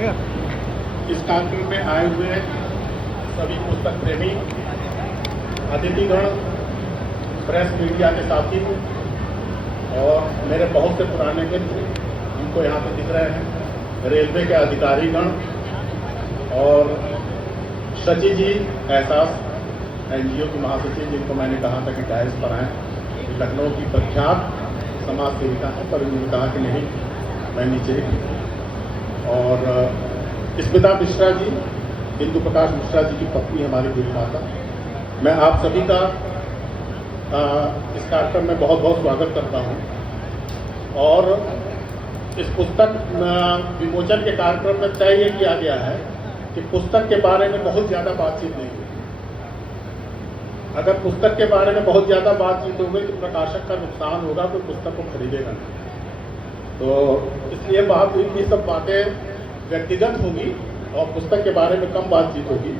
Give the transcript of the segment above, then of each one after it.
इस कार्यक्रम में आए हुए सभी पुस्तक प्रेमी, अतिथिगण, प्रेस मीडिया के साथी और मेरे बहुत से पुराने मित्र जिनको यहाँ पे दिख रहे हैं, रेलवे के अधिकारीगण और शची जी एहसास एनजीओ की महासचिव जिनको मैंने कहा था कि डायस पर आए, लखनऊ की प्रख्यात समाज सेविका है, पर उन्होंने कहा कि नहीं मैं नीचे ही। और स्मिता मिश्रा जी, इंदु प्रकाश मिश्रा जी की पत्नी, हमारी बड़ी माता, मैं आप सभी का इस कार्यक्रम में बहुत बहुत स्वागत करता हूं। और इस पुस्तक विमोचन के कार्यक्रम में तय ये किया गया है कि पुस्तक के बारे में बहुत ज़्यादा बातचीत नहीं होगी। अगर पुस्तक के बारे में बहुत ज़्यादा बातचीत हो गई तो प्रकाशक का नुकसान होगा, तो पुस्तक को खरीदेगा नहीं। तो इसलिए ये सब बातें व्यक्तिगत होगी और पुस्तक के बारे में कम बातचीत होगी।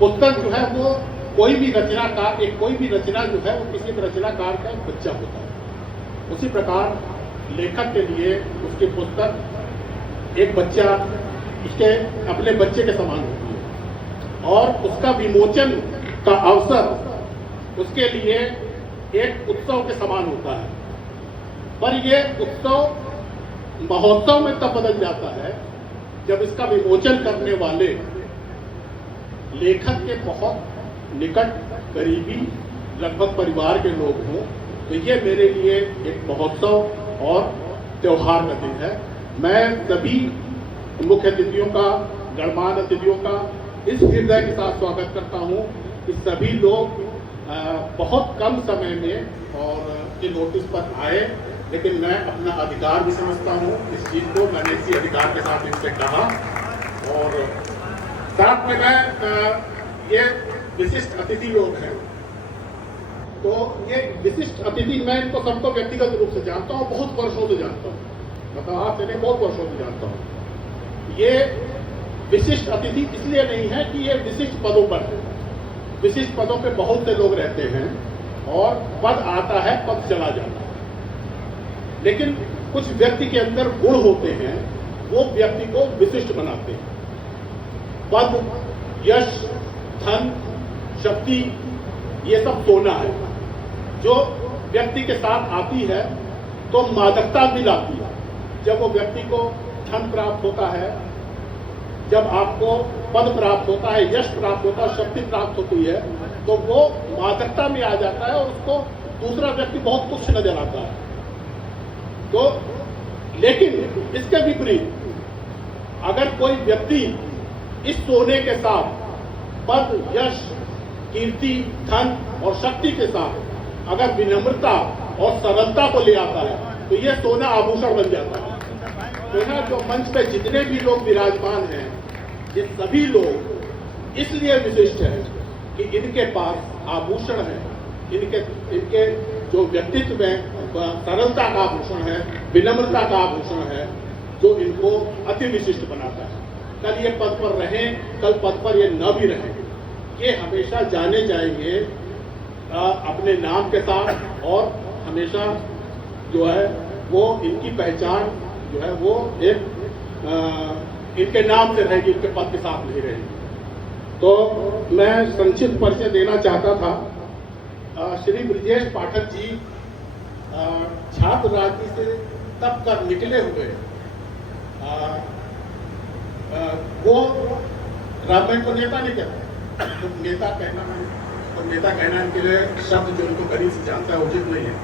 पुस्तक जो है वो कोई भी रचनाकार, कोई भी रचना जो है वो किसी भी रचनाकार का एक बच्चा होता है। उसी प्रकार लेखक के लिए उसकी पुस्तक एक बच्चा उसके अपने बच्चे के समान होती है और उसका विमोचन का अवसर उसके लिए एक उत्सव के समान होता है। पर यह उत्सव महोत्सव में तब बदल जाता है जब इसका विमोचन करने वाले लेखक के बहुत निकट, करीबी, लगभग परिवार के लोग हों। तो ये मेरे लिए एक महोत्सव और त्योहार का दिन है। मैं सभी मुख्य अतिथियों का, गणमान्य अतिथियों का इस हृदय के साथ स्वागत करता हूं कि सभी लोग बहुत कम समय में और ये नोटिस पर आए, लेकिन मैं अपना अधिकार भी समझता हूँ इस चीज़ को। मैंने इसी अधिकार के साथ इनसे कहा और साथ में मैं ये विशिष्ट अतिथि लोग हैं, तो ये विशिष्ट अतिथि मैं इनको सबको व्यक्तिगत रूप से जानता हूँ, बहुत वर्षों से जानता हूँ, मतलब आज से नहीं, बहुत वर्षों से जानता हूँ। ये विशिष्ट अतिथि इसलिए नहीं है कि ये विशिष्ट पदों पर है। विशिष्ट पदों पे बहुत से लोग रहते हैं और पद आता है, पद चला जाता है, लेकिन कुछ व्यक्ति के अंदर गुण होते हैं, वो व्यक्ति को विशिष्ट बनाते हैं। पद, यश, धन, शक्ति, ये सब सोना है जो व्यक्ति के साथ आती है तो मादकता भी लाती है। जब वो व्यक्ति को धन प्राप्त होता है, जब आपको पद प्राप्त होता है, यश प्राप्त होता है, शक्ति प्राप्त होती है, तो वो मादकता में आ जाता है और उसको दूसरा व्यक्ति बहुत तुच्छ नजर आता है। तो लेकिन इसके विपरीत अगर कोई व्यक्ति इस सोने के साथ पद, यश, कीर्ति, धन और शक्ति के साथ अगर विनम्रता और सरलता को ले आता है तो यह सोना आभूषण बन जाता है। तो ना, जो मंच पे जितने भी लोग विराजमान हैं, ये सभी लोग इसलिए विशिष्ट हैं कि इनके पास आभूषण है, इनके जो व्यक्तित्व में सरलता का आभूषण है, विनम्रता का आभूषण है, जो इनको अति विशिष्ट बनाता है। कल ये पद पर रहें, कल पद पर ये न भी रहें, ये हमेशा जाने जाएंगे अपने नाम के साथ और हमेशा जो है वो इनकी पहचान जो है वो एक इनके नाम से रहेगी, इनके पद के साथ नहीं रहेगी। तो मैं संक्षिप्त परिचय देना चाहता था। श्री ब्रजेश पाठक जी छात्र राजनीति से तब कर निकले हुए वो मैं को नेता नहीं कहता, तो नेता कहना इनके लिए शब्द जो उनको करीब से जानता है उचित नहीं है।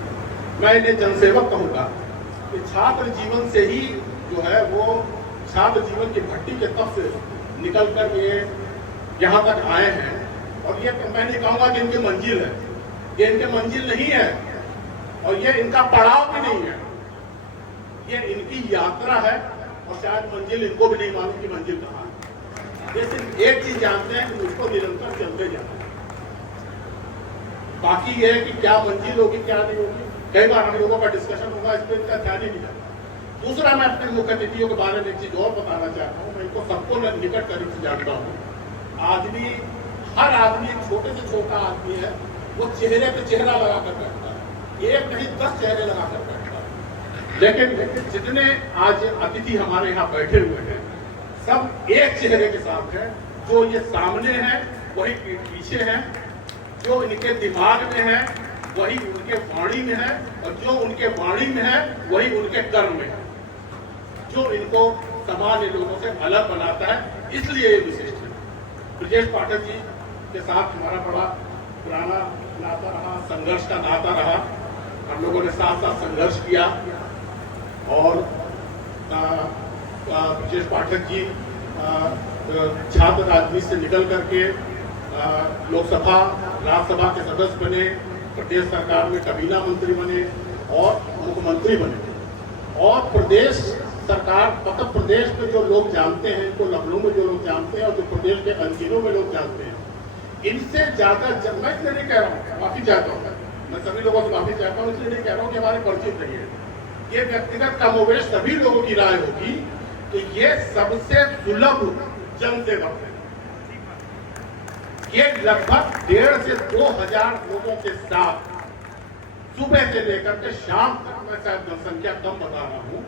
मैं इन्हें जनसेवक कहूँगा कि छात्र जीवन से ही जो है वो छात्र जीवन की भट्टी के तप से निकल कर ये यहाँ तक आए हैं। और ये मैं नहीं कहूँगा कि इनकी मंजिल है, ये इनकी मंजिल नहीं है और ये इनका पड़ाव भी नहीं है, ये इनकी यात्रा है और शायद मंजिल इनको भी नहीं मालूम कि मंजिल कहाँ है। ये सिर्फ एक चीज जानते हैं कि उसको निरंतर चलते जाना है। बाकी ये है कि क्या मंजिल होगी क्या नहीं होगी, कई बार हम लोगों का डिस्कशन होगा, इस पर इनका ध्यान ही नहीं जाता। दूसरा, मैं अपने मुख्य अतिथियों के बारे में एक चीज और बताना चाहता हूँ। मैं इनको सबको निकट करीब से जानता हूँ। आदमी, हर आदमी एक छोटे से छोटा आदमी है, वो चेहरे पे चेहरा लगा कर बैठता है, एक नहीं 10 चेहरे लगा कर बैठता है। लेकिन जितने आज अतिथि हमारे यहाँ बैठे हुए हैं सब एक चेहरे के साथ हैं। जो ये सामने है वही पीछे है, जो इनके दिमाग में है वही उनके वाणी में है, और जो उनके वाणी में है वही उनके कर्म में है, जो इनको सामान्य लोगों से अलग बनाता है। इसलिए ये विशिष्ट है। ब्रजेश पाठक जी के साथ हमारा बड़ा पुराना नाता रहा, संघर्ष का नाता रहा। हम लोगों ने साथ साथ संघर्ष किया और ब्रजेश पाठक जी छात्र राजनीति से निकल करके लोकसभा राज्यसभा के सदस्य बने, प्रदेश सरकार में कैबिनेट मंत्री बने और मुख्यमंत्री बने। और प्रदेश सरकार मतलब प्रदेश में जो लोग जानते हैं, इनको लखनऊ में जो लोग जानते हैं और जो प्रदेश के अंचलों में लोग जानते हैं, इनसे ज्यादा मैं इसलिए नहीं कह रहा हूँ, माफी चाहता हूँ, मैं सभी लोगों से माफी चाहता हूँ, इसलिए नहीं कह रहा हूँ कि हमारे परिचित नहीं है। ये व्यक्तिगत कमोवेश सभी लोगों की राय होगी कि ये सबसे सुलभ जनसेवक है। ये लगभग 1,500 से 2,000 लोगों के साथ सुबह से लेकर के शाम तक, मैं शायद जनसंख्या कम बता रहा हूँ,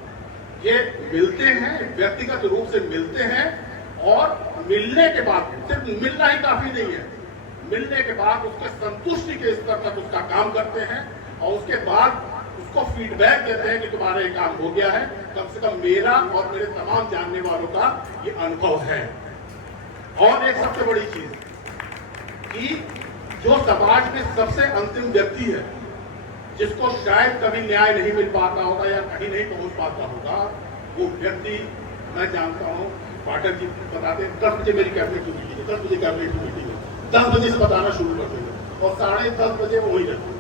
ये मिलते हैं, व्यक्तिगत रूप से मिलते हैं और मिलने के बाद सिर्फ मिलना ही काफी नहीं है, मिलने के बाद उसके संतुष्टि के स्तर तक उसका काम करते हैं और उसके बाद उसको फीडबैक देते हैं कि तुम्हारा ये काम हो गया है। कम से कम मेरा और मेरे तमाम जानने वालों का ये अनुभव है। और एक सबसे बड़ी चीज कि जो समाज में सबसे अंतिम व्यक्ति है, जिसको शायद कभी न्याय नहीं मिल पाता होगा या कहीं नहीं पहुंच पाता होगा, वो व्यक्ति मैं जानता हूं। पाठक जी बताते हैं 10 बजे मेरी कैबिनेट की मीटिंग है, 10 बजे कैबिनेट की मीटिंग है, 10 बजे से बताना शुरू कर देंगे और 10:30 बजे वो वहीं रहते हैं।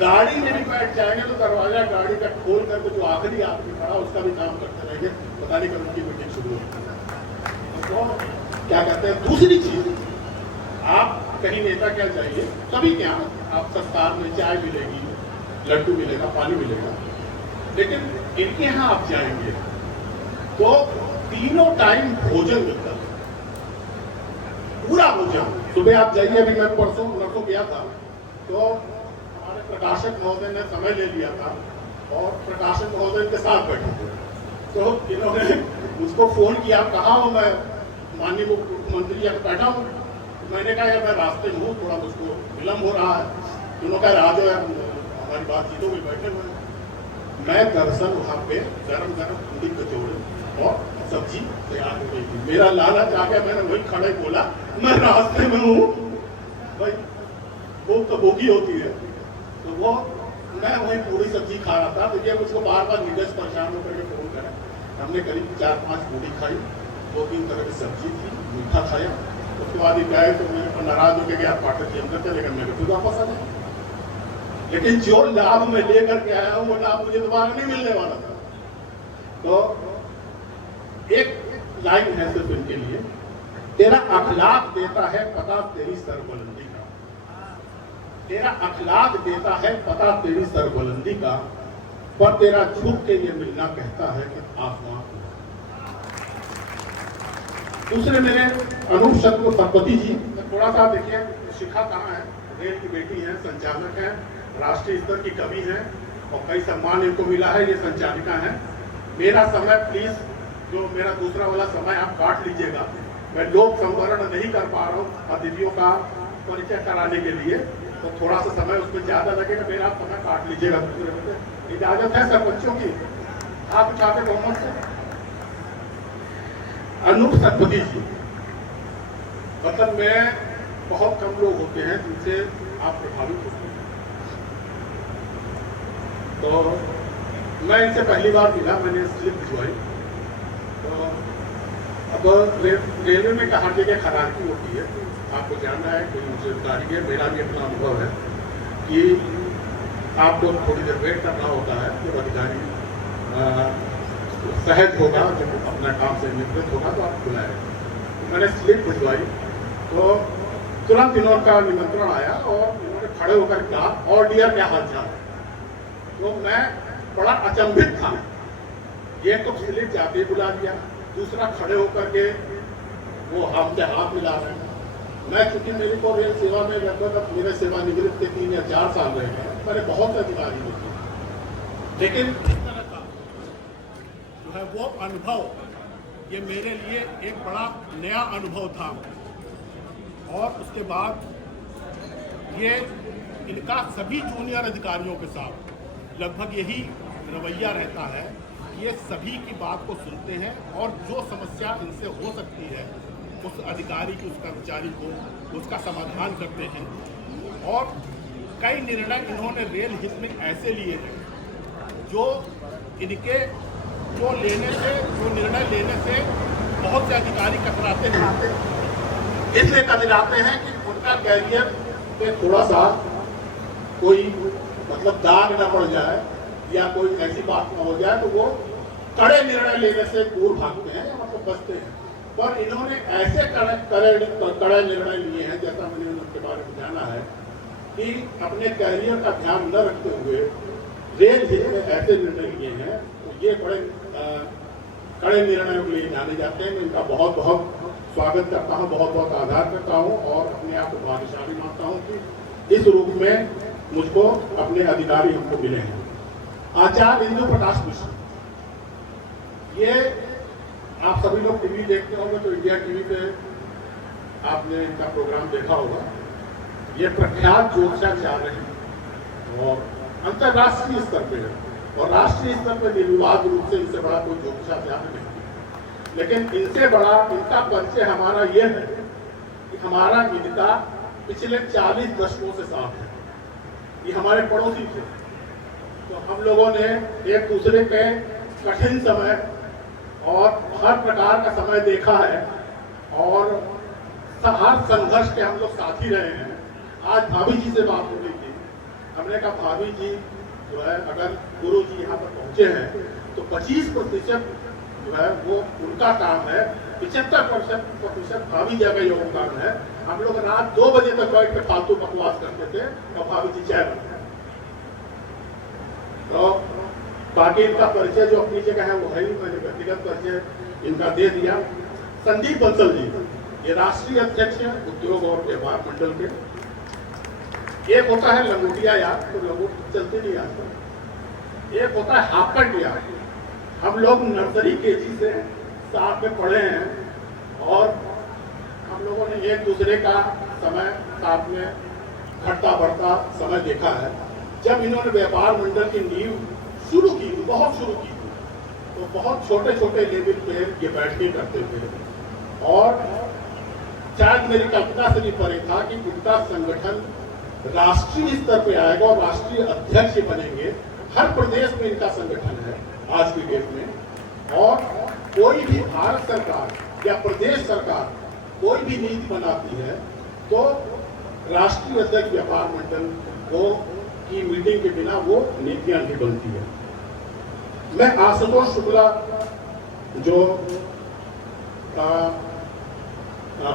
गाड़ी में भी बैठ जाएंगे तो दरवाजा गाड़ी का खोल करके जो आखिरी आदमी खड़ा उसका भी काम करते रहेंगे, पता नहीं कब उनकी मीटिंग शुरू होती है। तो क्या कहते हैं, दूसरी चीज, आप कहीं नेता क्या चाहिए, कभी क्या आप सत्कार में चाय मिलेगी, लड्डू मिलेगा, पानी मिलेगा, लेकिन इनके यहाँ आप जाएंगे तो तीनों टाइम भोजन मिलता है, पूरा भोजन। सुबह आप जाइए, अभी मैं परसों गया था तो हमारे प्रकाशक महोदय ने समय ले लिया था और प्रकाशक महोदय के साथ बैठे थे, तो इन्होंने मुझको फोन किया, कहा हूँ मैं, माननीय मुख्यमंत्री यहाँ बैठा हूँ। मैंने कहा यार मैं रास्ते में हूँ, थोड़ा मुझको विलम्ब हो रहा है। उन्होंने कहा आ जाओ यार, हमारी बातचीतों में बैठे हुए। मैं दरअसल वहाँ पे गरम पूरी कचौड़ी और सब्जी तैयार हो गई थी। मेरा लालच आ गया, मैंने वही खड़े बोला मैं रास्ते में हूँ भाई, वो तो भूखी होती है, तो वो मैं वही पूरी सब्जी खा रहा था। तो ये मुझको बार बार नीरज परेशान होकर के फोन करा। हमने करीब 4-5 पूरी खाई, 2-3 तरह की सब्जी थी, मीठा खाया। उसके बाद गए तो मेरे पर नाराज होकर गया, पाठक जी अंदर चले गए, मैं फिर वापस आ गया। लेकिन जो लाभ मैं लेकर के आया हूँ वो लाभ मुझे दोबारा नहीं मिलने वाला था। तो एक लाइन है सिर्फ इनके लिए, तेरा अखलाक देता है पता तेरी सरबुलंदी का, तेरा अखलाक देता है पता तेरी सरबुलंदी का, पर तेरा झुक के ये मिलना कहता है कि आसमां। दूसरे मेरे अनूप शर्मा सरपति जी, थोड़ा सा देखिए शिखा कहाँ है, रेल की बेटी है, संचालक है, राष्ट्रीय स्तर की कवि है और कई सम्मान इनको मिला है, ये संचालिका है। मेरा समय प्लीज, जो मेरा दूसरा वाला समय आप काट लीजिएगा, मैं लोक संवरण नहीं कर पा रहा हूँ अतिथियों का परिचय कराने के लिए, तो थोड़ा सा समय उसमें ज्यादा लगेगा, मेरा समय काट लीजिएगा। इजाजत है सब बच्चों की, आप उठाते बहुमत से। अनूप सरपति जी, मतलब मैं बहुत कम लोग होते हैं जिनसे आप प्रभावित होते हैं, तो मैं इनसे पहली बार मिला, मैंने स्लिप भिजवाई। तो अब रेलवे में हर जगह खराबी होती है, आपको जानना है, कोई मुझे गाड़ी है, मेरा भी अपना अनुभव है कि आपको थोड़ी देर वेट करना होता है, जब अधिकारी सहज होगा, जब अपना काम से निवृत्त होगा तो आप बुलाए। तो मैंने स्लिप भिजवाई तो तुरंत इन्होंने निमंत्रण आया और इन्होंने खड़े होकर कहा और डियर क्या हाल चाल। तो मैं बड़ा अचंभित था, ये तो स्लिप जाते बुला दिया, दूसरा खड़े होकर के वो हमसे हाथ मिला रहे हैं। मैं चूंकि मेरे को रेल सेवा में लगभग मेरे सेवानिवृत्त के 3 या 4 साल रहे हैं, मैंने बहुत अधिकारी होती, लेकिन जो है वो अनुभव, ये मेरे लिए एक बड़ा नया अनुभव था। और उसके बाद ये इनका सभी जूनियर अधिकारियों के साथ लगभग यही रवैया रहता है कि ये सभी की बात को सुनते हैं और जो समस्या इनसे हो सकती है उस अधिकारी की, उस कर्मचारी को उसका समाधान करते हैं। और कई निर्णय इन्होंने रेल हित में ऐसे लिए हैं जो इनके जो निर्णय लेने से बहुत से अधिकारी कतराते हैं, इसलिए कतराते हैं कि उनका कैरियर पे थोड़ा सा कोई मतलब दाग न पड़ जाए या कोई ऐसी बात न हो जाए तो वो कड़े निर्णय लेने से दूर भागते हैं या मतलब बचते हैं। पर इन्होंने ऐसे कड़े निर्णय लिए हैं, जैसा मैंने उनके बारे में जाना है, कि अपने कैरियर का ध्यान न रखते हुए रेल हित में ऐसे निर्णय लिए हैं। तो ये बड़े कड़े निर्णयों के लिए जाने जाते हैं। मैं इनका बहुत बहुत स्वागत करता हूँ, बहुत बहुत आभार करता हूँ और अपने आप को भाग्यशाली मानता हूँ कि इस रूप में मुझको अपने अधिकारी हमको मिले हैं। आचार्य इंदु प्रकाश मिश्र, ये आप सभी लोग टीवी देखते होंगे तो इंडिया टीवी पे आपने इनका प्रोग्राम देखा होगा। ये प्रख्यात ज्योतिषाचार्य हैं और अंतर्राष्ट्रीय स्तर पे है और राष्ट्रीय स्तर पर निर्विवाद रूप से इनसे बड़ा कोई ज्योतिषाचार्य नहीं। लेकिन इनसे बड़ा इनका परिचय हमारा ये है कि हमारा इनका पिछले 40 दशकों से साथ है। ये हमारे पड़ोसी थे, तो हम लोगों ने एक दूसरे के कठिन समय और हर प्रकार का समय देखा है और हर संघर्ष के हम लोग साथी रहे हैं। आज भाभी जी से बात हो रही थी, हमने कहा भाभी जी जो है अगर गुरु जी यहाँ पर पहुंचे हैं तो 25% जो है वो उनका काम है, 75% भाभी जी का योगदान है। हम लोग रात 2 बजे तक बैठ के फालतू बकवास करते थे और भाभी जी चाय बनाते। तो बाकी इनका परिचय जो अपनी जगह है वो है ही, मैंने व्यक्तिगत परिचय इनका दे दिया। संदीप बंसल जी, ये राष्ट्रीय अध्यक्ष है उद्योग और व्यापार मंडल के। एक होता है लंगोटिया यार, तो लंगोटी चलती नहीं आता। एक होता है हाफकट यार, हम लोग नर्सरी केजी से साथ में पढ़े हैं और हम लोगों ने एक दूसरे का समय साथ में घटता बढ़ता समय देखा है। जब इन्होंने व्यापार मंडल की नींव शुरू की, बहुत शुरू की, तो बहुत छोटे छोटे लेवल पे ये बैठके करते थे और शायद मेरी कल्पना से भी परे था कि उनका संगठन राष्ट्रीय स्तर पे आएगा और राष्ट्रीय अध्यक्ष बनेंगे। हर प्रदेश में इनका संगठन है आज की डेट में, और कोई भी भारत सरकार या प्रदेश सरकार कोई भी नीति बनाती है तो राष्ट्रीय अध्यक्ष व्यापार मंडल को की मीटिंग के बिना वो नीतियां नहीं बनती है। मैं आशुतोष शुक्ला जो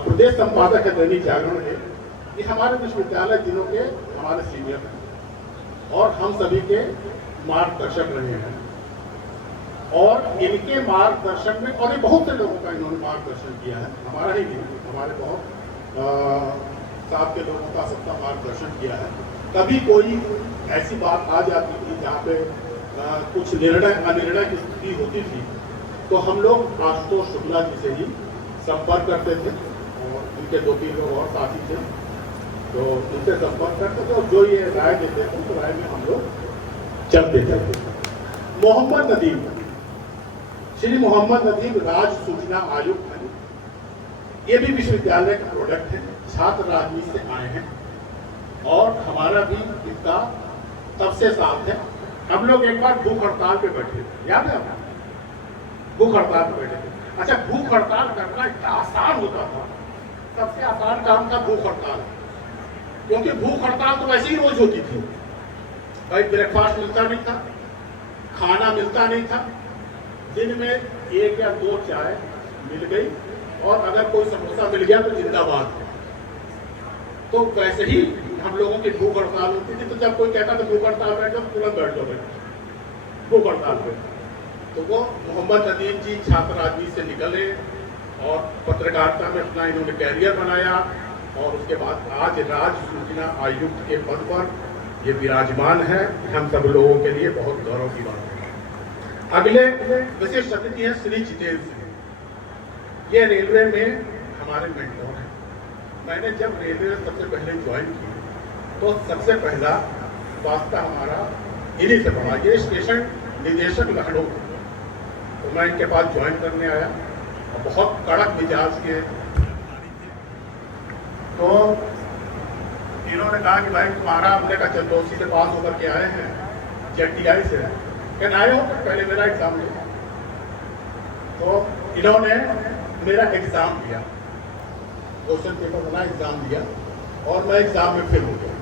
प्रदेश संपादक है दैनिक जागरण है, ये हमारे विश्वविद्यालय दिनों के हमारे सीनियर हैं और हम सभी के मार्गदर्शक रहे हैं। और इनके मार्गदर्शन में, और ये बहुत से लोगों का इन्होंने मार्गदर्शन किया है, हमारा ही नहीं, हमारे बहुत साथ के लोगों का सबका मार्गदर्शन किया है। कभी कोई ऐसी बात आ जाती थी जहाँ पे कुछ अनिर्णय की स्थिति होती थी तो हम लोग आशुतोष शुक्ला जी से ही संपर्क करते थे और उनके 2-3 लोग और साथी थे तो उनसे संपर्क करते थे और जो ये राय देते थे तो राय में हम लोग चलते थे। मोहम्मद नदीम, श्री मोहम्मद नदीम राज्य सूचना आयुक्त हैं। ये भी विश्वविद्यालय का प्रोडक्ट है, छात्र राजनीति से आए हैं और हमारा भी इनका तब से साथ है। हम लोग एक बार भूख हड़ताल पे बैठे थे, याद है आपको? भूख हड़ताल पे बैठे थे। अच्छा, भूख हड़ताल करना इतना आसान होता था, सबसे आसान काम था भूख हड़ताल, क्योंकि भूख हड़ताल तो वैसे ही रोज होती थी। भाई ब्रेकफास्ट मिलता नहीं था, खाना मिलता नहीं था, दिन में 1 या 2 चाय मिल गई और अगर कोई समोसा मिल गया तो जिंदाबाद। तो वैसे ही हम लोगों की भूख हड़ताल होती थी। तो जब कोई कहता था भूख हड़ताल बैठ जाओ, तुरंत बैठ जाओ भूख हड़ताल पे। तो वो मोहम्मद नदीम जी छात्र राजनीति से निकले और पत्रकारिता में अपना इन्होंने कैरियर बनाया और उसके बाद आज राज्य सूचना आयुक्त के पद पर ये विराजमान है। हम सब लोगों के लिए बहुत गौरव की बात है। अगले विशिष्ट अतिथि हैं श्री जितेंद्र सिंह। ये रेलवे में हमारे मेंटोर हैं। मैंने जब रेलवे सबसे पहले ज्वाइन की तो सबसे पहला वास्ता हमारा इन्हीं से पड़ा। ये स्टेशन निदेशक लखनऊ, तो मैं इनके पास ज्वाइन करने आया और बहुत कड़क मिजाज के। तो इन्होंने कहा कि भाई तुम्हारा, हमने कहा चंदौसी से पास होकर के आए हैं, जेटीआई से कहना आए हो तो पहले मेरा एग्जाम लिया। तो इन्होंने मेरा एग्जाम दिया, क्वेश्चन पेपर बना, एग्जाम दिया और मैं एग्जाम में फेल हो गया।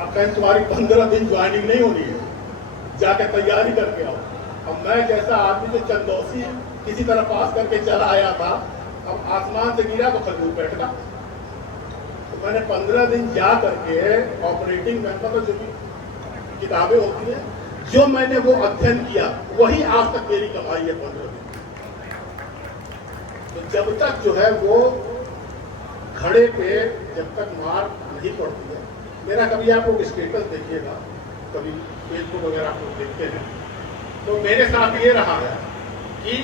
अब कहीं तुम्हारी 15 दिन ज्वाइनिंग नहीं होनी है, जाके तैयारी करके आओ। अब मैं जैसा आदमी जो चंदौसी किसी तरह पास करके चला आया था, अब आसमान से गिरा तो खजूर बैठ गया। तो मैंने 15 दिन जा करके ऑपरेटिंग मेंबर जो भी किताबें होती है, जो मैंने वो अध्ययन किया, वही आज तक मेरी कमाई है 15 दिन। तो जब तक जो है वो घड़े पे जब तक मार नहीं पड़ती है, मेरा कभी आप लोग स्टेटस देखिएगा, कभी फेसबुक वगैरह आप लोग देखते हैं, तो मेरे साथ ये रहा है कि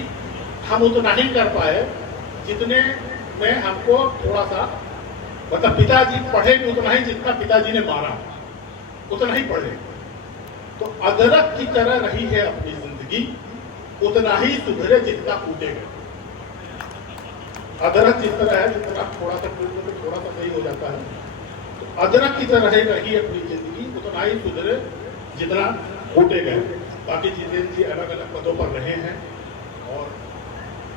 हम उतना ही कर पाए जितने में हमको थोड़ा सा, मतलब पिताजी पढ़े भी उतना ही जितना पिताजी ने मारा, उतना ही पढ़े। तो अदरक की तरह रही है अपनी जिंदगी, उतना ही सुधरे जितना कूटे गए। अदरक जिस तरह है, जितना थोड़ा सा कूटने में थोड़ा सा सही हो जाता है, तो अदरक की तरह रही अपनी जिंदगी, उतना ही सुधरे जितना कूटे गए। बाकी जितेंद्र जी अलग अलग पदों पर रहे हैं और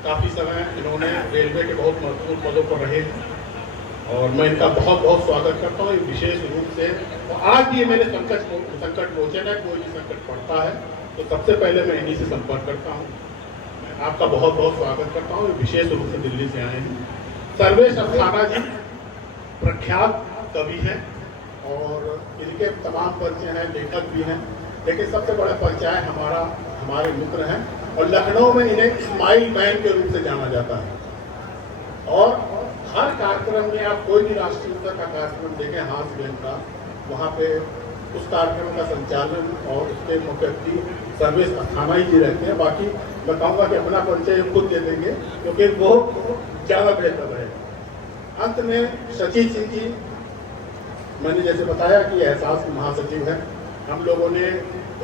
काफ़ी समय इन्होंने रेलवे के बहुत महत्वपूर्ण पदों पर रहे हैं और मैं इनका बहुत बहुत स्वागत करता हूँ विशेष रूप से। और आज भी ये मेरे संकट मोचन है, कोई भी संकट पड़ता है तो सबसे पहले मैं इन्हीं से संपर्क करता हूँ। आपका बहुत बहुत स्वागत करता हूँ, विशेष रूप से दिल्ली से आए हैं। सर्वेश अस्थाना जी प्रख्यात कवि हैं और इनके तमाम परिचय हैं, लेखक भी हैं, लेकिन सबसे बड़ा परिचय हमारे मित्र हैं और लखनऊ में इन्हें स्माइल मैन के रूप से जाना जाता है। और हर कार्यक्रम में आप कोई भी राष्ट्रीय स्तर का कार्यक्रम देखें, हास्य व्यंग का, वहाँ पे उस कार्यक्रम का संचालन और उसके मुख्य अतिथि सर्वेश अस्थाना ही जी रहते हैं। बाकी मैं कहूँगा कि अपना परिचय खुद दे देंगे क्योंकि वो ज़्यादा बेहतर है। अंत में सचिव सिंह जी, मैंने जैसे बताया कि एहसास महासचिव है। हम लोगों ने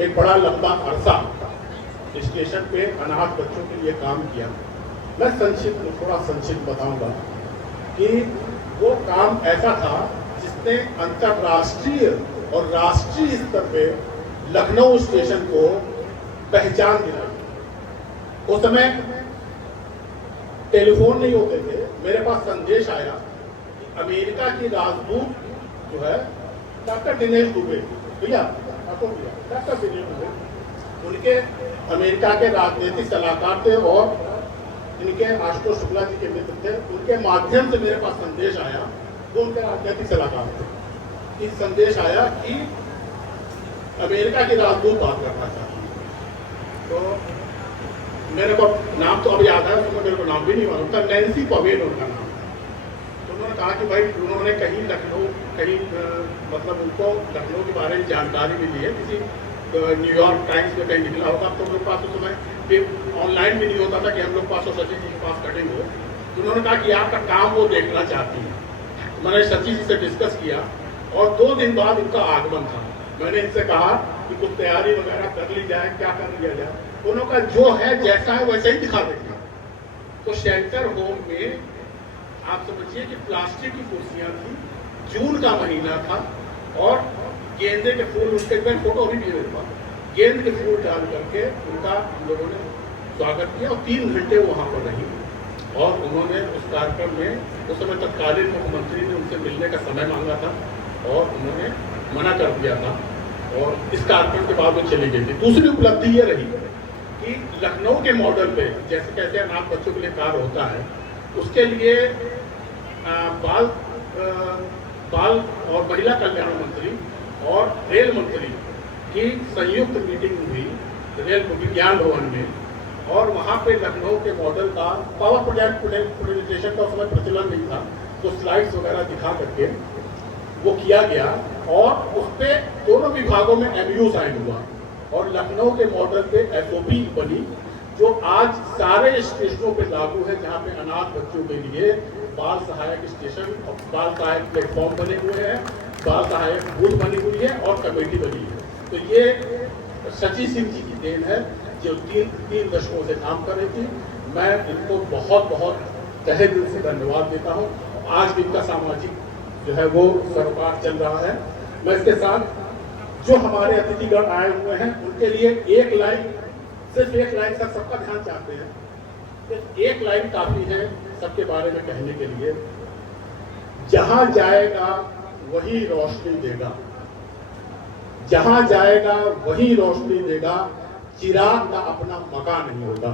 एक बड़ा लंबा अरसा स्टेशन पे अनाथ बच्चों के लिए काम किया। मैं थोड़ा संक्षिप्त बताऊंगा कि वो काम ऐसा था जिसने अंतर्राष्ट्रीय और राष्ट्रीय स्तर पे लखनऊ स्टेशन को पहचान दिलाई। उस समय टेलीफोन नहीं होते थे। मेरे पास संदेश आया कि अमेरिका की राजदूत जो है डॉक्टर दिनेश दुबे, भैया डॉक्टर दिनेश दुबे, उनके अमेरिका के राजनीतिक सलाहकार थे और इनके आशुतोष शुक्ला जी के मित्र थे। उनके माध्यम से मेरे पास संदेश आया, वो उनके राजनीतिक सलाहकार थे। इस संदेश आया कि अमेरिका की राजदूत बात करना चाहती है। तो मेरे को नाम तो अब याद है, तो मेरे को नाम भी नहीं मालूम था। नैन्सी पवेल उनका नाम। तो उन्होंने कहा कि भाई उन्होंने कहीं मतलब उनको लखनऊ के बारे में जानकारी भी दी है, किसी न्यूयॉर्क टाइम्स में कहीं निकला होगा। तो मेरे पास उस समय फिर ऑनलाइन भी नहीं होता था कि हम लोग पास सचिव जी के पास कटेंगे हो। तो उन्होंने कहा कि आपका काम वो देखना चाहती है। मैंने सचिव जी से डिस्कस किया और 2 दिन बाद उनका आगमन था। मैंने इनसे कहा कि कुछ तैयारी वगैरह कर ली जाए, क्या कर लिया जाए। उन्होंने कहा जो है जैसा है वैसा ही दिखा देंगे। तो शेल्टर होम में आप समझिए कि प्लास्टिक की कुर्सियाँ थी, जून का महीना था और गेंदे के फूल, उनके मैं फोटो भी मेरे पास, गेंद के फूल डाल करके उनका हम लोगों ने स्वागत किया और 3 घंटे वहाँ पर रही। और उन्होंने उस कार्यक्रम में उस समय तत्कालीन मुख्यमंत्री ने उनसे मिलने का समय मांगा था और उन्होंने मना कर दिया था और इस कार्यक्रम के बाद वो चली गई थी। दूसरी उपलब्धि ये रही कि लखनऊ के मॉडल पे जैसे कैसे अनाथ बच्चों के लिए कार्य होता है, उसके लिए बाल और महिला कल्याण मंत्री और रेल मंत्री की संयुक्त मीटिंग हुई रेल विज्ञान भवन में। और वहाँ पे लखनऊ के मॉडल का पावर प्रेजेंटेशन का समय प्रचलन नहीं था, तो स्लाइड्स वगैरह दिखा करके वो किया गया और उस पर दोनों विभागों में MOU साइन हुआ। और लखनऊ के मॉडल पे एसओपी बनी, जो आज सारे स्टेशनों पे लागू है, जहाँ पे अनाथ बच्चों के लिए बाल सहायक स्टेशन और बाल सहायक प्लेटफॉर्म बने हुए हैं, बाल सहायक बूथ बनी हुई है और कमेटी बनी है। तो ये शशि सिंह जी की देन है, जो तीन दशकों से काम कर रही थी। मैं इनको बहुत बहुत तहे दिल से धन्यवाद देता हूँ। आज भी इनका सामाजिक जो है वो सरोकार चल रहा है। मैं इसके साथ जो हमारे अतिथिगण आए हुए हैं उनके लिए एक लाइन, सिर्फ एक लाइन तक सबका ध्यान चाहते हैं, सिर्फ एक लाइन काफी है सबके बारे में कहने के लिए। जहां जाएगा वही रोशनी देगा, जहां जाएगा वही रोशनी देगा, चिराग का अपना मकान नहीं होगा।